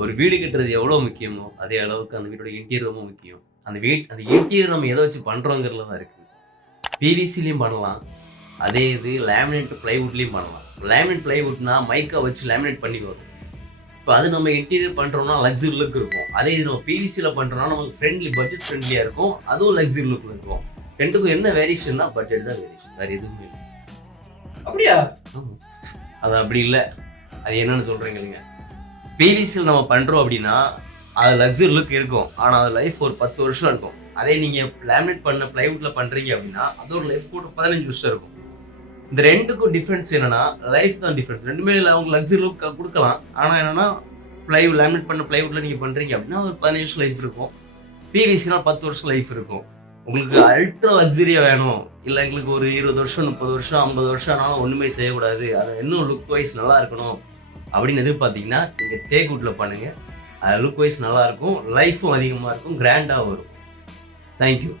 ஒரு வீடு கட்டுறது எவ்வளோ முக்கியமோ, அதே அளவுக்கு அந்த வீட்டோட இன்டீரியர் ரொம்ப முக்கியம். அந்த இன்டீரியர் நம்ம எத வச்சு பண்றோங்கிறதுல தான் இருக்கு. பிவிசிலயும் பண்ணலாம். அதே இது லேமினேட் பிளைவுட்லயும் பண்ணலாம். லேமினேட் பிளைவுட்னா மைக்கா வச்சு லேமினேட் பண்ணி வரும். இப்ப அது நம்ம இன்டீரியர் பண்றோம்னா லக்ஸரி லுக் இருக்கும். அதே இது நம்ம பிவிசில பண்றோம்னா நமக்கு பட்ஜெட் ஃப்ரெண்ட்லியா இருக்கும். அதுவும் லக்ஸரி லுக்ல இருக்கும். 2க்கும் என்ன வேரியேஷன்னா பட்ஜெட் தான் வேரியேஷன். வேற எதுவுமே இல்ல. அப்படியா? ஆமா. அது அப்படி இல்ல. அது என்னன்னு சொல்றீங்க இல்லைங்க. பிவிசில நம்ம பண்றோம் அப்படின்னா, அது லக்ஸரி லுக் இருக்கும். ஆனா அது லைஃப் ஒரு 10 வருஷம் இருக்கும். அதே நீங்க லேமினேட் பண்ண பிளைவுட்ல பண்றீங்க அப்படின்னா, அதோட லைஃப் கூட 15 வருஷம் இருக்கும். இந்த 2க்கும் டிஃபரன்ஸ் என்னன்னா, லைஃப் தான் டிஃபரன்ஸ். 2மே அவங்க லக்ஸரி லுக் குடுக்கலாம். ஆனா என்னன்னா, லேமினேட் பண்ண பிளைவுட்ல நீங்க பண்றீங்க அப்படின்னா, ஒரு 15 வருஷம் லைஃப் இருக்கும். பிவிசினா 10 வருஷம் லைஃப் இருக்கும். உங்களுக்கு அல்ட்ரா லக்ஸரியா வேணும். இல்ல எங்களுக்கு ஒரு 20 வருஷம், 30 வருஷம், 50 வருஷம் ஆனாலும் ஒண்ணுமே செய்யக்கூடாது. அது இன்னும் லுக் வைஸ் நல்லா இருக்கணும். அப்படின்னு எதிர்பார்த்தீங்கன்னா, நீங்க தேக்வுட்ல பண்ணுங்க. லுக் வைஸ் நல்லா இருக்கும். லைஃப்பும் அதிகமா இருக்கும். கிராண்டா வரும். Thank you.